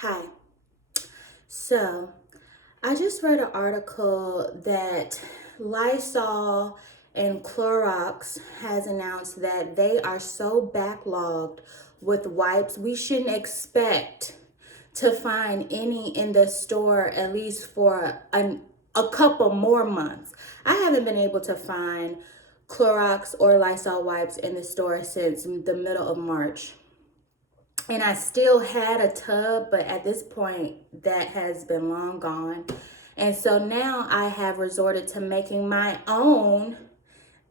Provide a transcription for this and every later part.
Hi. So, I just read an article that Lysol and Clorox has announced that they are so backlogged with wipes, we shouldn't expect to find any in the store at least for a couple more months. I haven't been able to find Clorox or Lysol wipes in the store since the middle of March. And I still had a tub, but at this point, that has been long gone. And so now I have resorted to making my own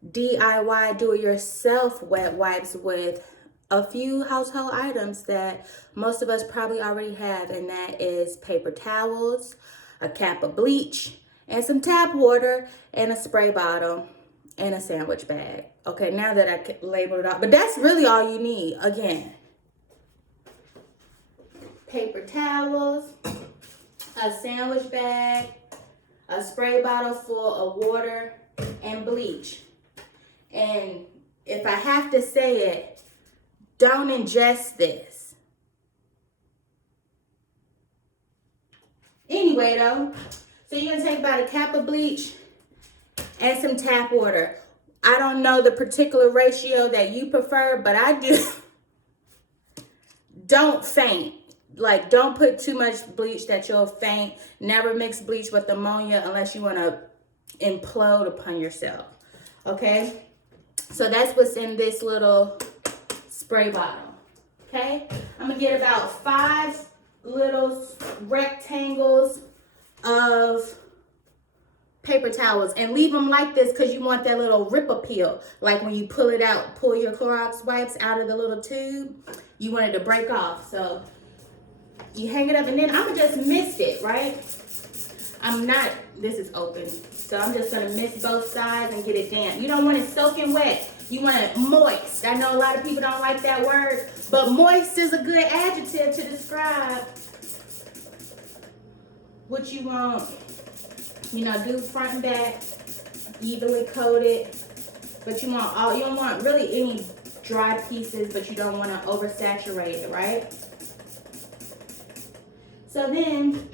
DIY do-it-yourself wet wipes with a few household items that most of us probably already have, and that is paper towels, a cap of bleach, and some tap water, and a spray bottle, and a sandwich bag. Okay, now that I labeled it out, but that's really all you need. Again, paper towels, a sandwich bag, a spray bottle full of water, and bleach. And if I have to say it, don't ingest this. Anyway though, so you're gonna take about a cap of bleach and some tap water. I don't know the particular ratio that you prefer, but I do. Don't faint. Like, don't put too much bleach that you'll faint. Never mix bleach with ammonia unless you want to implode upon yourself. Okay? So that's what's in this little spray bottle. Okay? I'm going to get about 5 little rectangles of paper towels and leave them like this because you want that little rip appeal. Like when you pull it out, pull your Clorox wipes out of the little tube, you want it to break off. So you hang it up, and then I'm gonna just mist it, right? This is open, so I'm just gonna mist both sides and get it damp. You don't want it soaking wet. You want it moist. I know a lot of people don't like that word, but moist is a good adjective to describe what you want. You know, do front and back, evenly coated, but you don't want really any dry pieces, but you don't want to oversaturate it, right? So then,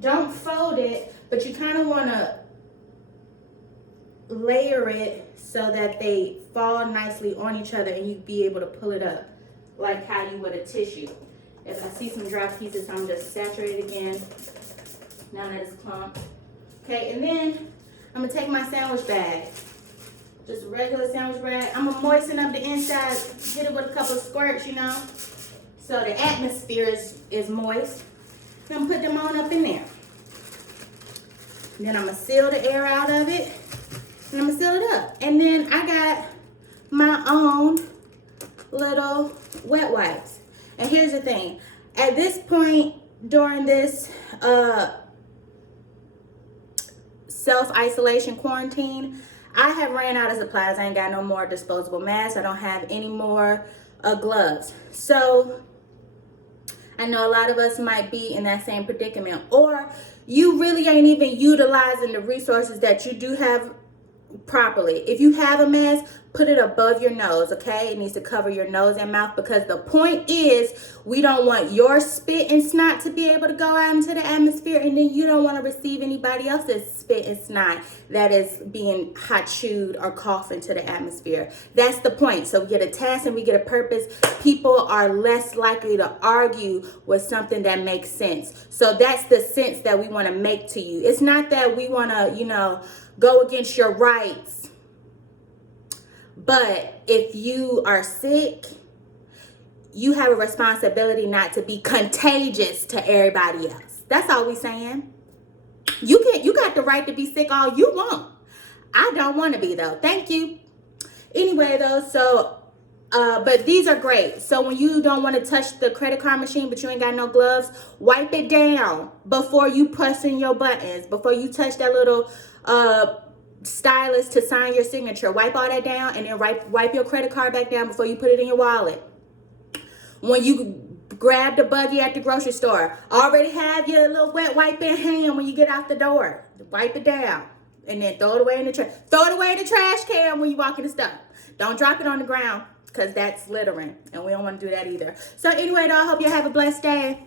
don't fold it, but you kind of want to layer it so that they fall nicely on each other and you'd be able to pull it up like how you would a tissue. If I see some dry pieces, I'm just saturate it again. Now that it's clumped. Okay, and then I'm going to take my sandwich bag. Just a regular sandwich bag. I'm going to moisten up the inside, hit it with a couple of squirts, you know, so the atmosphere is moist. I'm gonna put them on up in there. And then I'm gonna seal the air out of it. And I'm gonna seal it up. And then I got my own little wet wipes. And here's the thing. At this point during this self-isolation quarantine, I have ran out of supplies. I ain't got no more disposable masks. I don't have any more gloves. So I know a lot of us might be in that same predicament, or you really ain't even utilizing the resources that you do have properly. If you have a mask, put it above your nose, okay? It needs to cover your nose and mouth, because the point is we don't want your spit and snot to be able to go out into the atmosphere, and then you don't want to receive anybody else's spit and snot that is being hot chewed or coughed into the atmosphere. That's the point. So we get a task and we get a purpose. People are less likely to argue with something that makes sense. So that's the sense that we want to make to you. It's not that we want to, go against your rights. But if you are sick, you have a responsibility not to be contagious to everybody else. That's all we saying. You got the right to be sick all you want. I don't want to be though. Thank you. Anyway though, so but these are great. So when you don't want to touch the credit card machine, but you ain't got no gloves, wipe it down before you press in your buttons, before you touch that little stylus to sign your signature. Wipe all that down, and then wipe your credit card back down before you put it in your wallet. When you grab the buggy at the grocery store, already have your little wet wipe in hand when you get out the door. Wipe it down, and then throw it away in the trash. Throw it away in the trash can when you walk in the stuff. Don't drop it on the ground, because that's littering, and we don't want to do that either. So anyway, though, I hope you have a blessed day.